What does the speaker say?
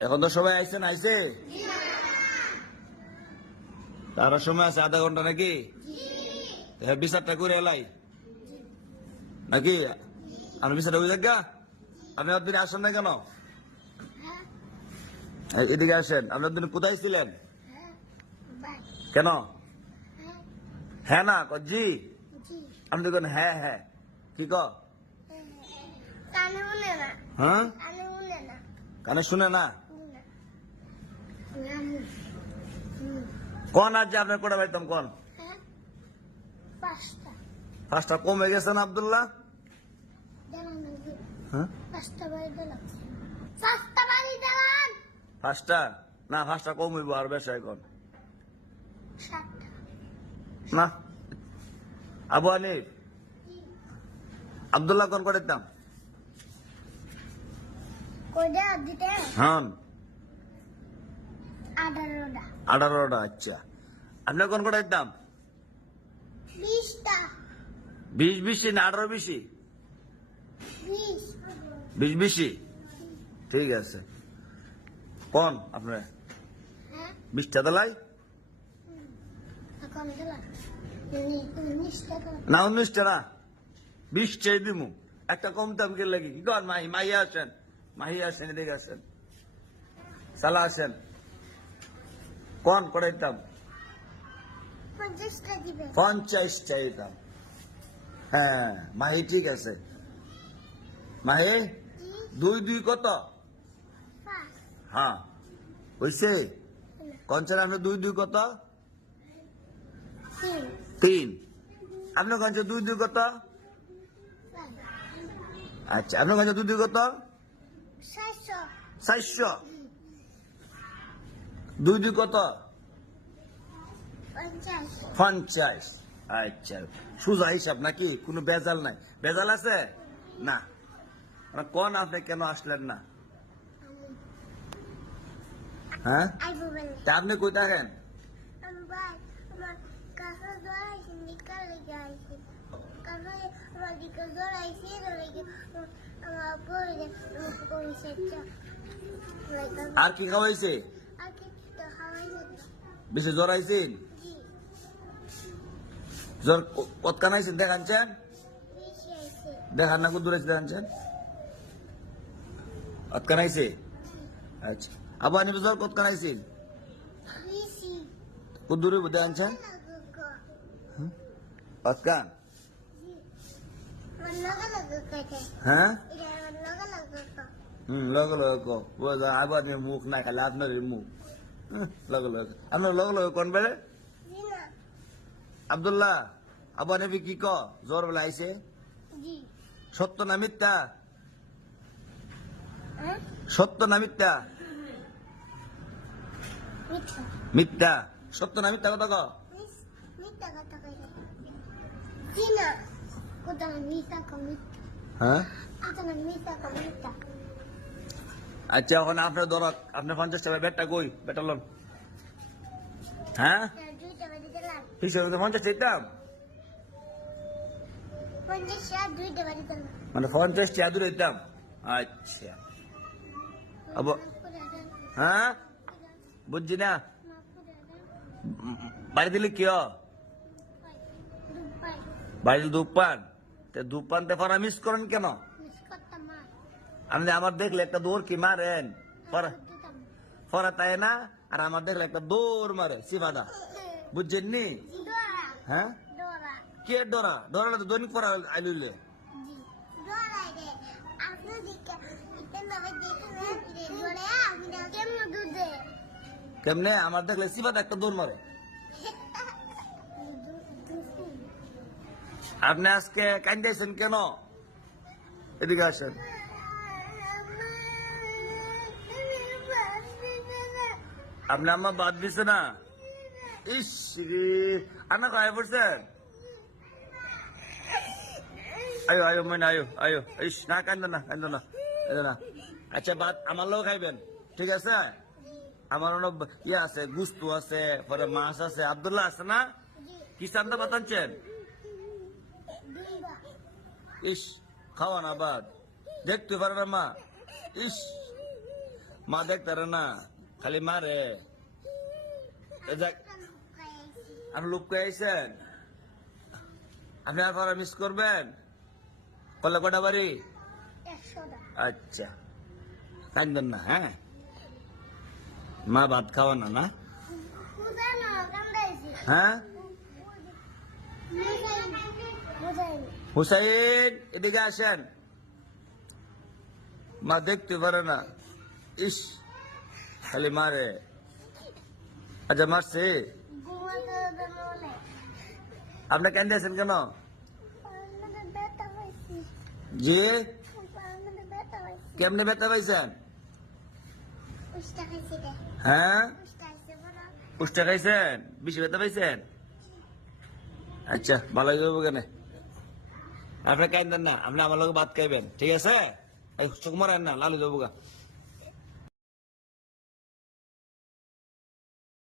এখন তো সবাই আইসেন আইসে তারা সময় আছে আধা ঘন্টা নাকি বিচারটা করে এলাই নাকি আমি বিচারটা বুঝে গা আপনি একদিন আসেন না কেন এদিকে আসেন আপনি একদিন কোথায় ছিলেন কেন হ্যাঁ না জি আপনি দেখুন হ্যাঁ হ্যাঁ কি ক হ্যাঁ কানে শুনে না কোন আজ আপনার কোটা পাইতাম কোন পাঁচটা কমে গেছেন আব্দুল্লাহ পাঁচটা না পাঁচটা কম হইব আর বেশ এখন না আবু হানিফ আব্দুল্লাহ কোন করে দিতাম হ্যাঁ 18টা আচ্ছা আপনি কোন করে দিতাম 20 বেশি না 18 বেশি 20 বেশি ঠিক আছে কোন আপনার 20টা দিলাই না 19টা না 20 চাই দিমু একটা কম দাম কে লাগি কি কর মাহিয়া আসেন এদিকে আসেন সালা আসেন কোন করে দিতাম 50 চাইতাম হ্যাঁ মাহি ঠিক আছে মাহি 2 কত হ্যাঁ হইছে কনসেন আপনি 2 কত 3 আপনার কনসেন 2 কত আচ্ছা আপনার কনসেন 2 কত 400 2 কত 50 আচ্ছা সোজা হিসাব নাকি কোনো বেজাল নাই বেজাল আছে না কোন আপনি কেন আসলেন না হ্যাঁ আপনি কই থাকেন আর কি খাওয়াইছে বেশি জ্বর আইছেন জ্বর কতখান আইছেন দেখানছেন দেখান না দূরে দেখানছেন কতখান আইছে আচ্ছা আবার আমি জ্বর কতখান আইছেন দূরে দেখানছেন কতখান হ্যাঁ লগে লগে আবার মুখ না খালে আপনার মুখ লগে লগে আপনার লগে লগে কোন বেড়ে আব্দুল্লাহ আবু হানিফ কি জ্বর বেলা আইছে সত্য না মিথ্যা সত্য না মিথ্যা মিথ্যা সত্য না মিথ্যা কথা হ্যাঁ আচ্ছা এখন আপনার ধর আপনার 50 টাকা ব্যাটটা কই ব্যাটা লোন হ্যাঁ হিসাবে 50 চাইতাম মানে 50 টাকা দূরে দিতাম আচ্ছা হ্যাঁ বুঝছি না বাড়ি দিলে কি বাড়ি দুপান দুপানতে ফরা মিস করেন কেন আপনি আমার দেখলে একটা দৌড় কি মারেন ফরা তাই না আর আমার দেখলে একটা দৌড় মারে সিফাদা বুঝছেন নি হ্যাঁ কে ডরা ডরা তো দৈনিক পড়া আইলে কেমনে আমার দেখলে সিফাদা একটা দৌড় মারে আপনি আজকে কান্দাইছেন কেন এদিকে আসেন আপনি আমার বাদ দিছে না ইস আনা খায় পড়ছেন আয়ো আয়ো মানে আয়ো ইস না কান্দ না আচ্ছা ভাত আমার লোক খাইবেন ঠিক আছে আমার অনেক ইয়ে আছে গুস্তু আছে পরে মাছ আছে আব্দুল্লাহ আছে না কি চান্দা বাতানছেন ইস খাওয়া না বাদ দেখতে পারে না মা ইস মা দেখতারে না, খালি মারে। এ যাক, আপনি লুপ কে আইছেন? আপনি আর পরে মিস করবেন? কলে কটা বাড়ি? আচ্ছা, কান্দন না, হ্যাঁ? মা ভাত খাওয়া না, না? হ্যাঁ? হুসাইন, এদিকে আসেন। মা দেখতে পারে না, ইস, খালি মারে। আচ্ছা, মারছে? আপনি কেন দিয়েছেন কেন? জি, কেমনে ব্যথা পাইছেন? হ্যাঁ, পুষ্টা খাইছেন? বেশি ব্যথা পাইছেন? আচ্ছা, ভালো হয়ে যাবো কেন? আপনি কাইন্দেন না, আপনি আমার লোক ভাত খাইবেন, ঠিক আছে? চোখ মারেন না, লালু যাবো গা।